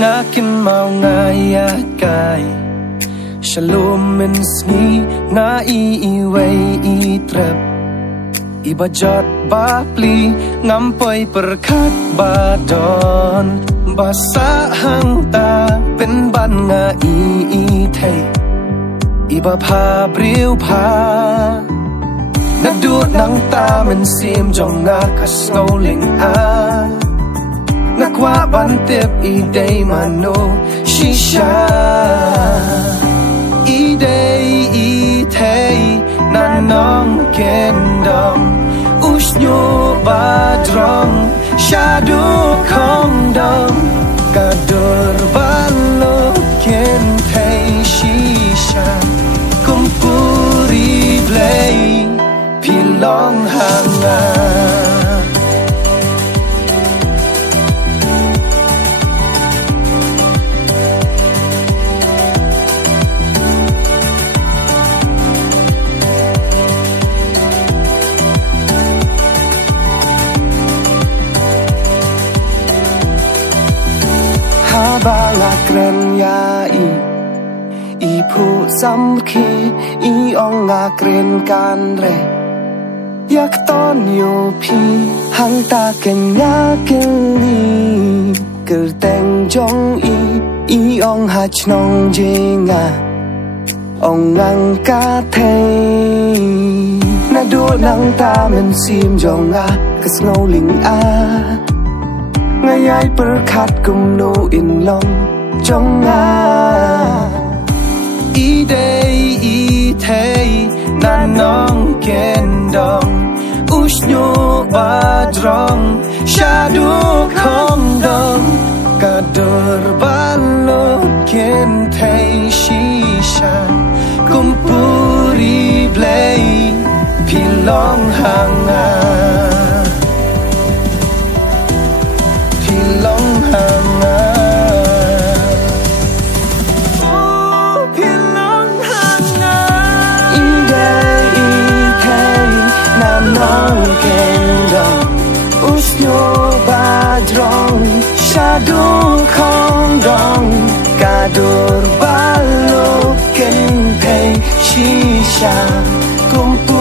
akin mau ngayakay Shalom and sni nga iiway itrap Ibajat bapli ngampoy perkat badon Basahang ta penban nga iitay Iba pa briw pa Nagduot ng tamen sim jong nga kasngauling Nakwa bantip iday mano shisha Iday itay nanong kendong Usnyo badrong Shadu kongdong Kadur balok kentay shisha Kumpuri blay Pilong hangat Habang yai Ipu samki Iong ngakren kanre Yak ton yo pi Hang ta kenya keli Kerteng jong Iong hach nong jenga Ong ngang ka thay Nado nang ta men sim jong Kas ngau ling Ngayay perkat kum no in long Jong Iday itay nanong kendong Usnyo badrong Shadu kongdong Kadur balot kentay shisha Kumpuri blay Pilong hangat Pilong hangat Oh, pilong hangat Iday itay nanong kendong Usnyo badrong Shadu kongdong Kadur balok kentay shisha Kumpuri